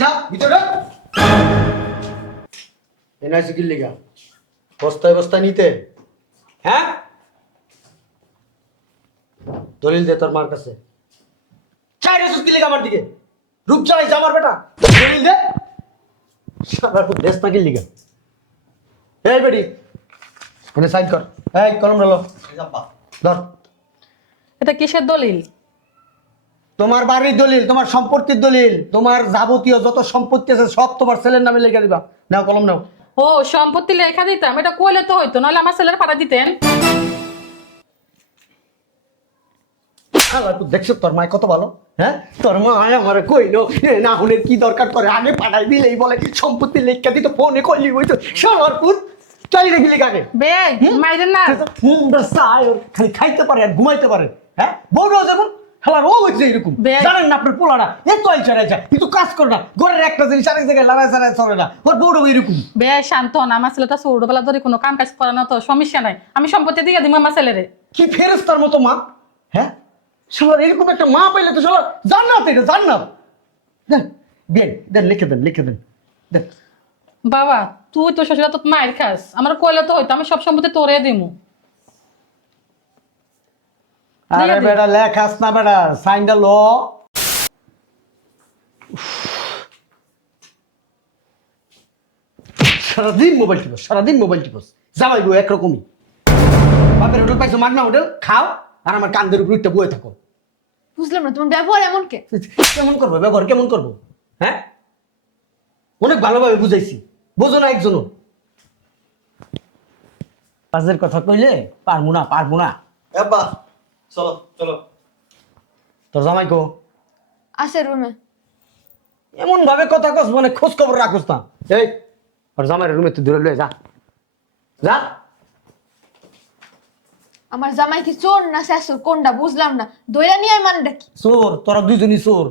যা ভিতরে এনআইসি কি লিগা বস্তায় বস্তায় নিতে। হ্যাঁ? দলিল দে তোর মার কাছে। আমার দিকে। রূপ চালাই আমার বেটা। দলিল দে। সারা তো দেশ নাকি লিগা এই বেটি। এনে সাইন কর। এই কলম রেলো ধর। এটা কিসের দলিল? তোমার বাড়ির দলিল তোমার সম্পত্তির দলিল তোমার যাবতীয় যত সম্পত্তি আছে সব তোমার ছেলের নামে লেখা দিবা নাও কলম নাও ও সম্পত্তি লেখা দিতাম এটা কইলে তো হইতো নাহলে আমার ছেলের পাঠা দিতেন আল্লাহ তুই দেখছ তোর মায় কত ভালো হ্যাঁ তোর মা আয় আমার কইলো না হলে কি দরকার করে আগে পাঠাই দিলেই বলে সম্পত্তি লেখা দিত ফোনে করলি হইতো সবার পুত চাই রেখে লিখ আগে বে মাইরেন না ওর খালি খাইতে পারে আর ঘুমাইতে পারে হ্যাঁ বউরাও যেমন খেলার ও হচ্ছে এরকম। জানেন না আপনার পোলারা এত চড়াই যায় কিন্তু কাজ করে না। ঘরের একটা জিনিস আরেক জায়গায় লড়াই চড়াই চলে না। ওর বউরাও এরকম। বে শান্ত হন আমার ছেলেটা ছোটবেলা ধরে কোনো কাম কাজ করে না তো সমস্যা নাই। আমি সম্পত্তি দিয়ে দিব আমার ছেলেরে। কি ফেরেস্তার মতো মা? হ্যাঁ? সবার এরকম একটা মা পাইলে তো সবার জান্নাত এটা জান্নাত। দেন দেন দেন লিখে দেন লিখে দেন দেন। বাবা তুই তো শ্বশুরা তো মায়ের খাস। আমার কইলে তো হইতো আমি সব সম্পত্তি তোরে দিমু। আরে। বেটা লেখাস না বেটা সাইনটা ল। সারাদিন মোবাইল টিপস সারাদিন মোবাইল টিপস। জামাই বউ একরকমই। বাপের হোটেল পাইছো মাগনা হোটেল খাও আর আমার কান্দের উপর উঠতে বয়ে থাকো। বুঝলাম না তোমার ব্যবহার এমন কে? কেমন করব ব্যবহার কেমন করব? হ্যাঁ? অনেক ভালোভাবে বুঝাইছি। বোঝো না একজনও। কাজের কথা কইলে পারব না পারব না। চলো চলো। তোর জামাই কো? আছে রুমে এমন ভাবে কথা কস মানে খোঁজ খবর রাখোস না। এই জামাইয়ের রুমে তুই ধরে লয়ে যা। যা। আমার জামাই কি চোর না শাশুর কোনটা? বুঝলাম না। দইরা নিয়ে মানে ডাকি চোর তোরা দুইজনই চোর।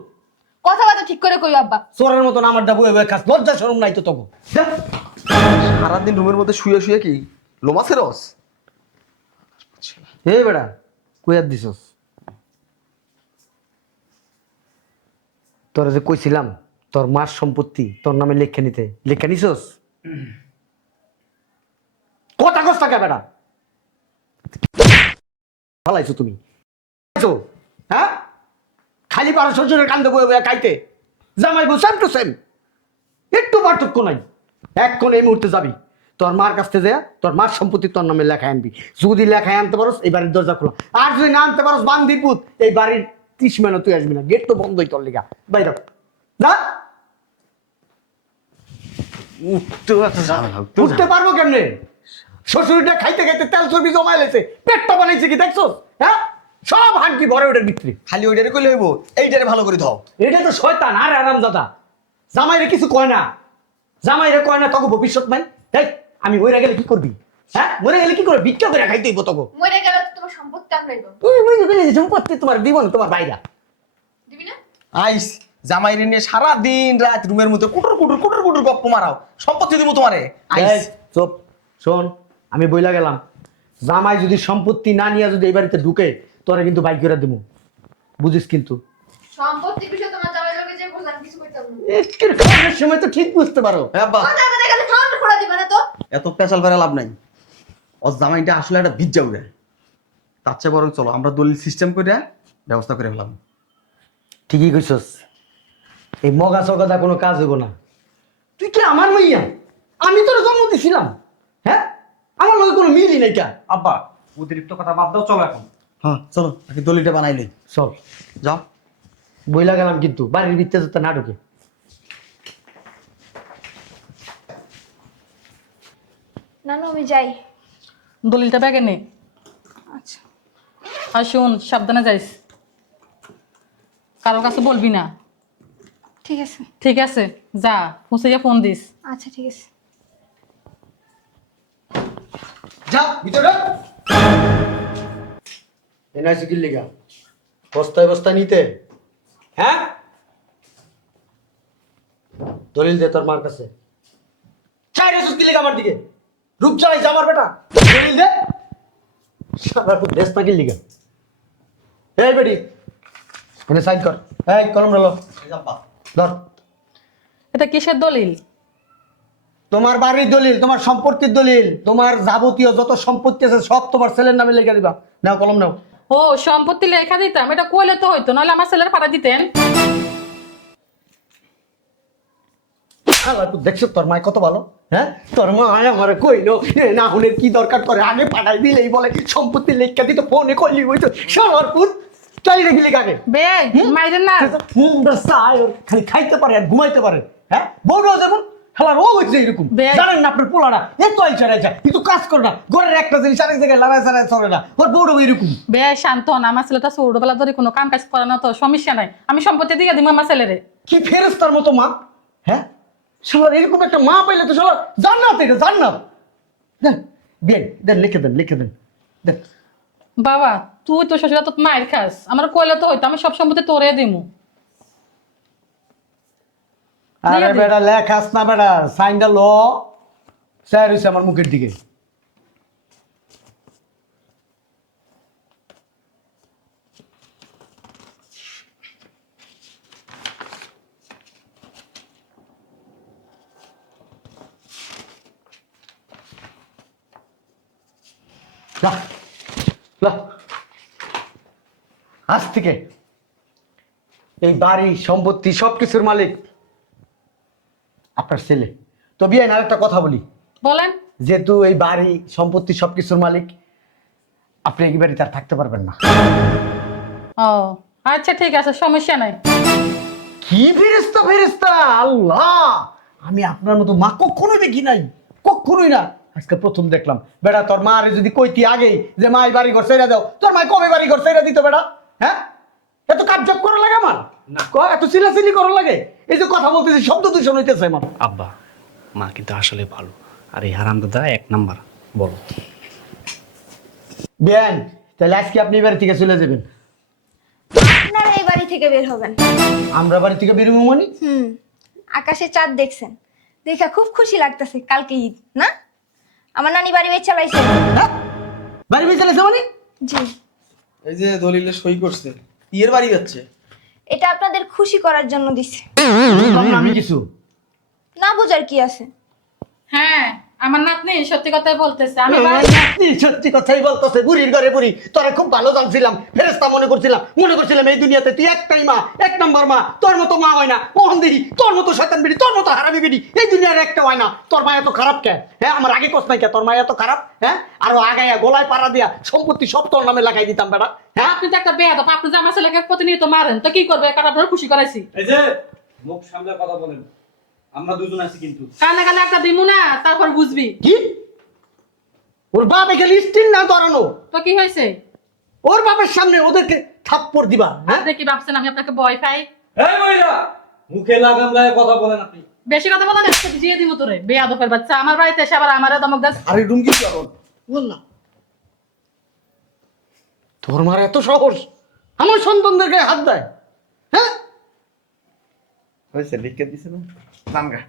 কথাবার্তা ঠিক করে কই আব্বা। চোরের মতন আমার ডাবু হয়ে খাস লজ্জা শরম নাই তো তখন যা। সারাদিন রুমের মধ্যে শুয়ে শুয়ে কি? লোমাসের রস হে বেড়া কইয়ার দিছস? তোরা যে কইছিলাম, তোর মার সম্পত্তি তোর নামে লেখা নিতে। লেখা নিছস? কথা কস টাকা বেড়া ভালাইছো তুমি। হ্যাঁ? খালি পারো শ্বশুরের কান্দে বয়ে বয়ে খাইতে। জামাই সেম টু সেম একটু পার্থক্য নাই। এক্ষণ এই মুহূর্তে যাবি। তোর মার কাছ থেকে তোর মার সম্পত্তি তোর নামে লেখায় আনবি। যদি লেখায় আনতে পারোস এই বাড়ির দরজা খোলা। আর যদি না আনতে পারোস বান্দিপুত এই বাড়ির ত্রিশ মেনে তুই আসবি না। গেট তো বন্ধই তোর লেগা। বাইরে যা। উঠতে পারব কেমনে? শ্বশুরটা খাইতে খাইতে তেল চর্বি জমাই লেছে। পেটটা বানাইছে কি দেখছ হ্যাঁ? সব হাঁটি ভরে ওটার ভিতরে। খালি ওইটারে কইলে হইব এইটারে ভালো করে দাও এটা তো শয়তান আর আরাম দাদা জামাইরে কিছু কয় না। জামাইরে কয় না তখন ভবিষ্যৎ নাই আমি মরে গেলে কি করবি? হ্যাঁ? মরে গেলে কি করবি? ভিক্ষা করে খাইতে হইব তখন মরে গেলে তো তোমার সম্পত্তি আমরাই পাবো তুই বুঝে ফেলেছিস সম্পত্তি তোমার দিব না তোমার বাইরা। দিবি না? আইস জামাইরে নিয়ে সারা দিন রাত রুমের মধ্যে কুটুর কুটুর কুটুর কুটুর গপ্প মারাও। সম্পত্তি দিব তোমারে। আইস। চুপ শোন আমি বইলা গেলাম। জামাই যদি সম্পত্তি না নিয়ে যদি এই বাড়িতে ঢুকে তোরা কিন্তু বাইক করে দেবো বুঝিস কিন্তু। সম্পত্তির বিষয়ে তোমার জামাই লোকে যে বললাম কিছু কইতাম না। সময় তো ঠিক বুঝতে পারো। হ্যাঁ আব্বা কথা কথা গেলে খাওয়ানো খোলা দিবে না তো এত পেশাল করে লাভ নাই। ও জামাইটা আসলে একটা ভিজ্জা উড়ে। তার চেয়ে বরং চলো আমরা দলিল সিস্টেম করে ব্যবস্থা করে ফেলাম। ঠিকই কইছস। এই মগা চগদা কোনো কাজ হইব না। তুই কি আমার মাইয়া? আমি তোর জন্ম দিছিলাম। হ্যাঁ? আমার লগে কোনো মিলই নাই কা। আব্বা অতিরিক্ত কথা বাদ দাও চলো এখন। হ্যাঁ চলো আগে দলিলটা বানাইলি চল। যাও। বইলা গেলাম কিন্তু বাড়ির ভিতরে যাতে না ঢুকে। নানু আমি যাই। দলিলটা ব্যাগে নে। আচ্ছা। আর শোন সাবধানে যাইস। কারও কাছে বলবি না। ঠিক আছে। ঠিক আছে যা হুসাইয়া ফোন দিস। আচ্ছা ঠিক আছে। যা ভিতরে এনআইসি কি লিগা বস্তায় বস্তায় নিতে। হ্যাঁ? দলিল দে তোর মার কাছে। চাই রেসুস কি লিগা আমার দিকে। রূপ চালাই আমার বেটা। দলিল দে। সারা তো দেশ নাকি লিগা। এই বেটি এনে সাইন কর। এই কলম রেলো ধর। এটা কিসের দলিল? তোমার বাড়ির দলিল তোমার সম্পত্তির দলিল তোমার যাবতীয় যত সম্পত্তি আছে সব তোমার ছেলের নামে লিখে দিবা। নাও কলম নাও। ও সম্পত্তি লেখা দিতাম? এটা কইলে তো হইতো নাহলে আমার ছেলের পাঠা দিতেন। আল্লাহ, তুই দেখছ তোর মায় কত ভালো? হ্যাঁ? তোর মা আমার কইলো না হলে কি দরকার করে আগে পাঠাই দিলেই বলে সম্পত্তি লেখা দিত ফোনে করলি সারার পুত চাই লিখাকে বে মাইরেন না। ফোনটা চাই ওর খালি খাইতে পারে আর ঘুমাইতে পারে। হ্যাঁ? বউরাও যেমন খেলার ও হয়েছে এরকম জানেন না আপনার পোলারা এত আইসা রাইসা কিন্তু কাজ করে না। ঘরের একটা জিনিস আরেক জায়গায় লড়াই চাড়াই চলে না। ওর বউরাও এরকম বে শান্ত হন আমার ছেলেটা ছোটবেলা ধরে কোনো কাম কাজ করে না তো সমস্যা নাই। আমি সম্পত্তি দিয়ে দিব আমার ছেলেরে। কি ফেরেস্তার মতো মা? হ্যাঁ? সবার এরকম একটা মা পাইলে তো সবার জান্নাত এটা জান্নাত। দেন দেন দেন লিখে দেন লিখে দেন দেন। বাবা তুই তো শ্বশুরা তো মায়ের খাস আমার কইলে তো হইতো আমি সব সম্পত্তি তোরে দিমু। আরে। বেটা লেখাস না বেটা সাইনটা ল। স্যার হয়েছে আমার মুখের দিকে। থেকে এই বাড়ি সম্পত্তি সব কিছুর মালিক আপনার ছেলে। তো বিয়ে আর একটা কথা বলি। বলেন। যেহেতু এই বাড়ি সম্পত্তি সব কিছুর মালিক আপনি এই বাড়িতে আর থাকতে পারবেন না। ও আচ্ছা ঠিক আছে সমস্যা নাই। কি ফেরিস্তা ফেরিস্তা আল্লাহ! আমি আপনার মতো মা কখনোই দেখি নাই কখনোই না। আজকে প্রথম দেখলাম। বেটা তোর মা যদি কইতি আগেই যে মা এই বাড়ি ঘর ছেড়ে দাও। তোর মা কবে বাড়ি ঘর ছেড়ে দিত বেটা হ্যাঁ? এত কাবজাব করা লাগে আমার? না। এত চিলাচিলি করা লাগে? এই যে কথা বলতেছি শব্দ দূষণ হইতেছে আমার। আব্বা মা কিন্তু আসলে ভালো। আর এই হারাম দাদা এক নাম্বার বলো। বিয়ান তাহলে আজকে আপনি বাড়ি থেকে চলে যাবেন। আপনারা এই বাড়ি থেকে বের হবেন। আমরা বাড়ি থেকে বেরোবো মানে? হুম আকাশে চাঁদ দেখছেন। দেখা খুব খুশি লাগতেছে কালকে ঈদ না? আমার নানি বাড়ি বের চালাইছে হ্যাঁ? বাড়ি বেরিয়ে চলেছে মানে? জি। এই যে দলিলে সই করছে বিয়ের বাড়ি যাচ্ছে এটা আপনাদের খুশি করার জন্য দিছে আমি কিছু না বোঝার কি আছে হ্যাঁ আমার নাতনি সত্যি কথাই বলতেছে আমি নাতনি সত্যি কথাই বলতেছে বুড়ির ঘরে বুড়ি। তোরা খুব ভালো জানছিলাম ফেরেস্তা মনে করছিলাম মনে করছিলাম এই দুনিয়াতে তুই একটাই মা এক নম্বর মা তোর মতো মা হয় না ওহন দিদি তোর মতো শয়তান বিড়ি তোর মতো হারামি বিড়ি এই দুনিয়ার একটা হয় না। তোর মা এত খারাপ কে? হ্যাঁ আমার আগে কষ্ট নাই কে তোর মা এত খারাপ? হ্যাঁ আরও আগাইয়া গলায় পাড়া দিয়া সম্পত্তি সব তোর নামে লাগাই দিতাম বেটা। হ্যাঁ? আপনি তো একটা বেয়াদ আপনি যে আমার ছেলেকে প্রতিনিয়ত মারেন তো কি করবে? কারণ আপনার খুশি করাইছি। এই যে মুখ সামলে কথা বলেন। আমরা দুজন আছি কিন্তু। কানে কানে একটা দিমু না তারপর বুঝবি। কি? ওর বাপ এখানে স্টিল না ধরানো? তো কি হয়েছে? ওর বাপের সামনে ওদেরকে থাপ্পড় দিবা হ্যাঁ কি ভাবছেন আমি আপনাকে ভয় পাই। এই মহিলা মুখে লাগাম গায়ে কথা বলেন আপনি। বেশি কথা বলা দেখতে দিয়ে দিব তোরে। বেয়াদপের বাচ্চা আমার বাড়িতে এসে আবার আমারে দমক দাস আরে ডুমকি এখন? বললাম তোর মার এত সহজ আমার সন্তানদের গায়ে হাত দেয়। হয়েছে লিখে দিছে না নামগা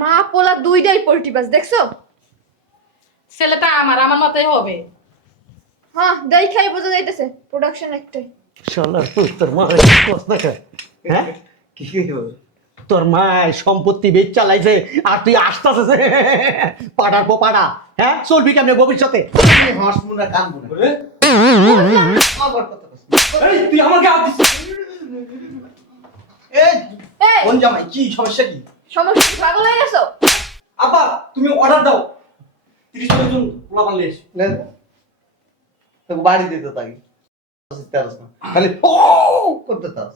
মা পোলা দুইটাই পোল্ট্রি বাস দেখছ? ছেলেটা আমার আমার মতোই হবে। হ্যাঁ দেখাই বোঝা যাইতেছে। প্রোডাকশন একটাই। শালার তোর মা কষ্ট না খায়। হ্যাঁ? কি হইব তোর মায় সম্পত্তি বেচ চালাইছে আর তুই আসতেছে পাড়ার পো পাড়া হ্যাঁ? চলবি কেমনে ভবিষ্যতে? হাঁস মুনা কান মুনা আবার কথা কস। এই তুই আমাকে এই কোন জামাই? কি সমস্যা কি? সমস্যা পাগল হয়ে গেছো? আব্বা তুমি অর্ডার দাও। তিরিশ জন পোলা পারলে এসো। তোকে বাড়ি দিতে তেরোস না। খালি ও করতে তাস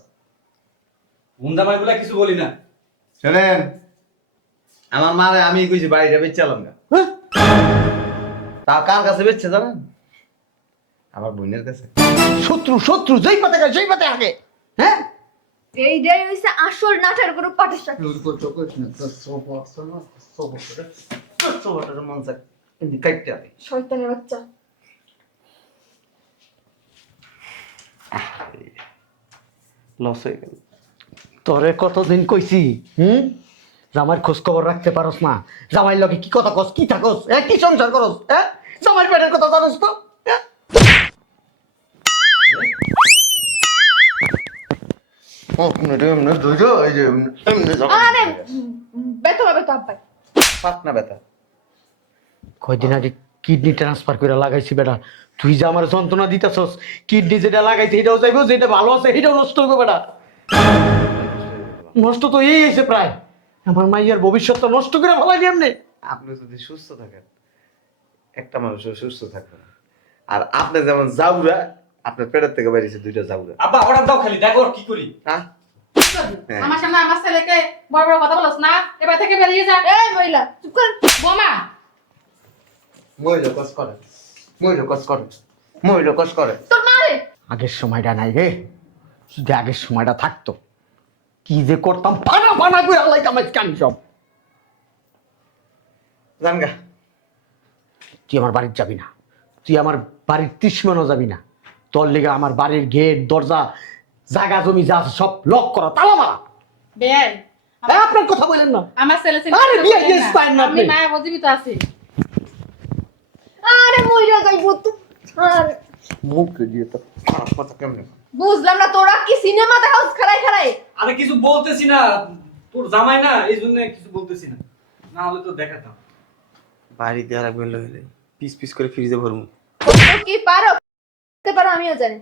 বলে কিছু বলি না। শোনেন আমার মারে আমি কইছি বাড়িটা বেচালাম না হ্যাঁ? তা কার কাছে বেচছে জানেন? আমার বোনের কাছে। শত্রু শত্রু যেই পাতে খায় সেই পাতে আগে। হ্যাঁ? এইটাই হইছে আসল নাটার কোনো পাটের সাথে শয়তানের বাচ্চা। লস হয়ে গেল। তোরে কতদিন কইছি হুম? জামাইয়ের খোঁজ খবর রাখতে পারস না। জামাইয়ের লগে কি কথা কস কি থাকস হ্যাঁ? কি সংসার করস হ্যাঁ? জামাইয়ের পেটের কথা জানোস তো? আরে বেতো বেতো আব্বাই। পাকনা ব্যথা। কয়দিন আগে কিডনি ট্রান্সফার করে লাগাইছি বেটা। তুই যে আমার যন্ত্রণা দিতেছস কিডনি যেটা লাগাইছে এটাও চাইব যেটা ভালো আছে এটাও নষ্ট হইবে বেটা। নষ্ট তো এই এসে প্রায়। আমার মাইয়ার ভবিষ্যৎ তো নষ্ট করে ফেলাই এমনি। আপনি যদি সুস্থ থাকেন একটা মানুষ সুস্থ থাকবে না। আর আপনি যেমন জাউরা আপনার পেটের থেকে বেরিয়েছে দুইটা জাউরা আব্বা অর্ডার দাও খালি দেখো কি করি। হ্যাঁ। আমার সামনে আমার ছেলেকে বড় বড় কথা বলছ না? এবার থেকে বেরিয়ে যা। এই মহিলা চুপ কর। বোমা। মহিলা কস করে। মহিলা কস করে। মহিলা কস করে। তোর মারে আগের সময়টা নাই রে। যদি আগের সময়টা থাকতো। কি যে করতাম পানা পানা করে আল্লাহ কামাই কান সব। জানগা। তুই আমার বাড়ির যাবি না। তুই আমার বাড়ির ত্রিসীমানও যাবি না। তোর লেগে আমার বাড়ির গেট দরজা জায়গা জমি যা আছে সব লক করা তালা মারা। বেয়াই। এই, আপনার কথা বলেন না। আমার ছেলে ছেলে আরে বিয়ে দিয়ে spine না আমি। মায়া জীবিত আছি। আরে মহিলা যাইবো তুই আরে, মুখ দিয়ে তো খারাপ কথা কেমনে? বুঝলাম না তোরা কি সিনেমা দেখাস খারাই খারাই আরে কিছু বলতেছি না। তোর জামাই না এই জন্য কিছু বলতেছি না। না হলে তো দেখাতাম। বাড়িতে আর একবার লইলে পিস পিস করে ফ্রিজে ভরমু। কত কি পারো? পারো আমিও জানি।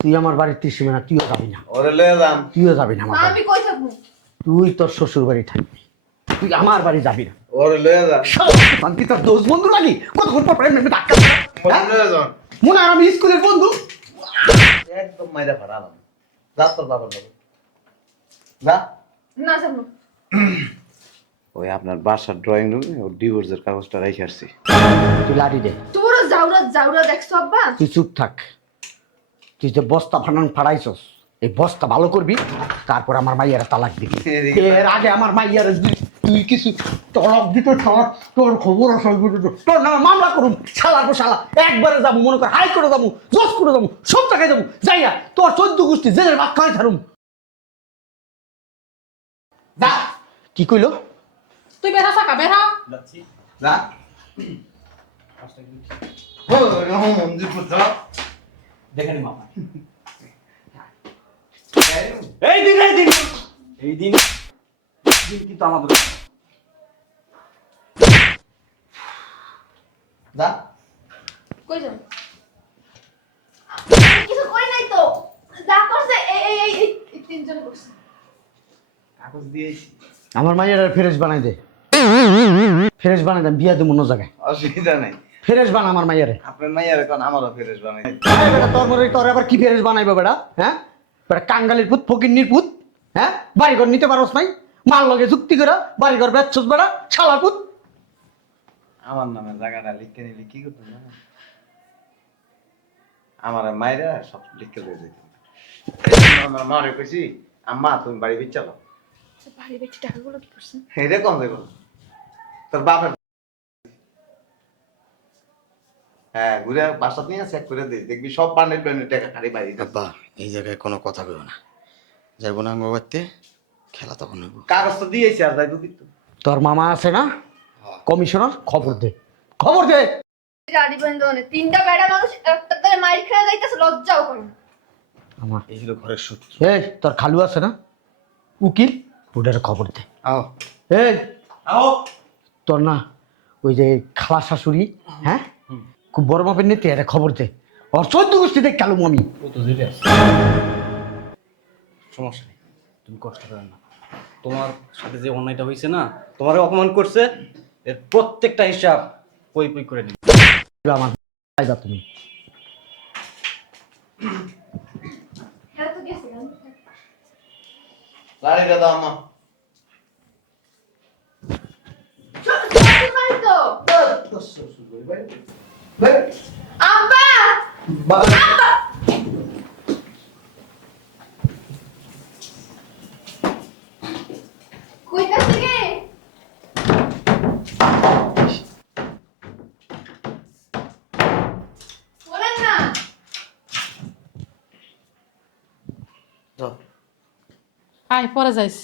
তুই আমার বাড়ির ত্রিসীমানা তুইও যাবি না। ওরে লয়ে যাম তুইও যাবি না আমার বাড়ি আমি কই থাকব? তুই তোর শ্বশুর বাড়ি থাকবি। তুই আমার বাড়ি যাবি না। ওরে লয়ে যাম শান্তি তোর দোষ। বন্ধু লাগি কতক্ষণ পর পরে মেমে ধাক্কা মারে, হ্যাঁ? লয়ে যাম মনে হয় আমি স্কুলের বন্ধু। একদম মাইরা ফাড়ালাম যা তোর বাবার লোক যা। না যাব ওই আপনার বাসার ড্রয়িং রুমে ওর ডিভোর্সের কাগজটা রেখে আসছি। তুই লাড়ি দে। তোর জাউরা জাউরা দেখছ আব্বা? তুই চুপ থাক। তুই যে বস্তা ফানান ফাড়াইছস এই বস্তা ভালো করবি তারপর আমার মাইয়ারা তালাক দিবি। এর আগে আমার মাইয়ারা তুই কিছু দিতে তোর খবর আছে তোর নামে মামলা করুম শালা তো শালা। একবারে যাব মনে কর হাই করে যাব জজ করে যাব সব জায়গায় যাব। যাইয়া তোর চোদ্দ গোষ্ঠী জেলের ভাগ খাই থারুম যা। কি কইলো? তুই বের সাকা বের যাচ্ছি যা মামা এই দিন এই দিন এই দিন দিন কিন্তু আমাদের যা কই যাব কিছু কই নাই তো যা করছে এই এই এই এই- এই তিনজন করছে কাগজ দিয়েছি আমার মাইয়ারা ফ্রেশ বানাই দে ফ্রেশ বানাই দে বিয়া দেবো অন্য জায়গায়। অসুবিধা নাই। ফ্রেশ বানা আমার মাইয়ারে। আপনার মাইয়ার এখন আমারও ফেরেস বানাই আরে বেটা তোর হয় তোর আবার কি ফেরেস বানাইবে বেটা হ্যাঁ? বেটা কাঙ্গালির পুত ফকিন্নির পুত হ্যাঁ? বাড়িঘর নিতে পারোস নাই মাল লগে যুক্তি করে বাড়িঘর বেচছস বেটা শালার পুত। আমার নামে জায়গাটা লিখে নিলে কি করতেন জানেন? আমার মায়েরা সব লিখে দিয়ে যেত আমার মারে কইছি আম্মা তুমি বাড়ি বিচ্ছালো আচ্ছা, বাড়ি বেশি টাকাগুলো কি করছেন? এরকম দেখো। তোর বাপের হ্যাঁ ঘুরে বাসা নিয়ে চেক করে দিই দেখবি সব টাকা খালি আব্বা এই জায়গায় কোনো কথা কইও না। যাইব না খেলা তখন হইব। কাগজ তো দিয়েছি আর যাইবো কিন্তু। তোর মামা আছে না? কমিশনার খবর দে। খবর দে! গাড়ি বন্ধ তিনটা বেড়া মানুষ একটা করে মাইর খেয়ে যাইতেছে লজ্জাও করে আমার। এই হলো ঘরের শত্রু। এই তোর খালু আছে না? উকিল ওটার খবর দে। আও। এই। আও। তোর না ওই যে খালা শাশুড়ি হ্যাঁ? খুব বড় মাপের নিতে এটা খবর দে। ওর চোদ্দ গোষ্ঠী দেখ কালু আমি ও তো জেলে আছে। সমস্যা নেই তুমি কষ্ট করেন না। তোমার সাথে যে অন্যায়টা হয়েছে না তোমারে অপমান করছে এর প্রত্যেকটা হিসাব পই পই করে নিবে। আমার যাইবা তুমি। হ্যাঁ তো গেছে গান। লাড়িটা দাও আম্মা শ্বশুর বাড়ি তো। আব্বা কইতাছে কে বলেন না আয় পরে যাইস